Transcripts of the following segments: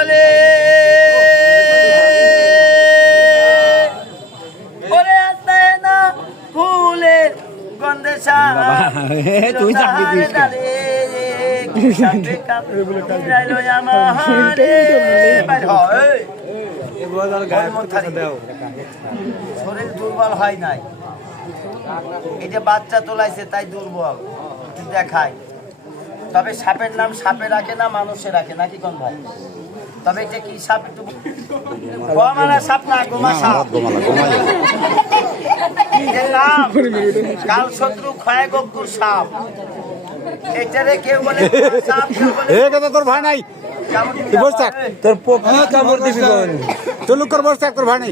জলে ওরে আসতে না ফুলে গন্ধে তুই চাকরি দিস শরীর দুর্বল হয় নাই, এই যে বাচ্চা তোলাইছে তাই দুর্বল দেখায়। তবে সাপের নাম সাপে রাখে না, মানুষে রাখে নাকি কোন ভাই? তবে এটা কি সাপ? একটু গোমালা সাপ না, গোমা সাপ। কাল শত্রু ক্ষয় গব্বুর সাপ। এটারে কেউ বলে সাপ, কেউ বলে তোর ভাই নাই তোর কামড় দিবি তোর লোকের বসে তোর ভাই নাই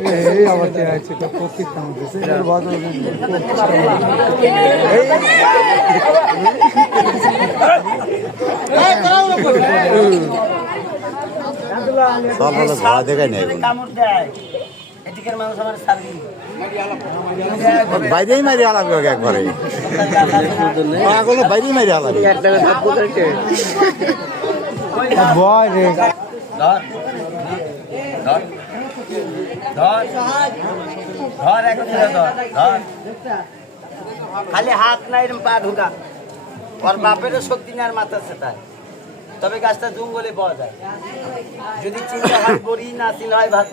কামড় দেয়। এদিকের মানুষ আমার সার্ভিস বাইরেই মারি আলাবি একবারে বাইরেই মারি আলাবি ভয় রে ধর ধর ধর ধর এক ধর ধর খালি হাত নাই পা ঢুকা। ওর বাপেরও শক্তি নেই আর মাথা সেটায়। তবে গাছটা জঙ্গলে পাওয়া যায়। যদি চিন্তা হয় করি না চিন্তা হয় ভাত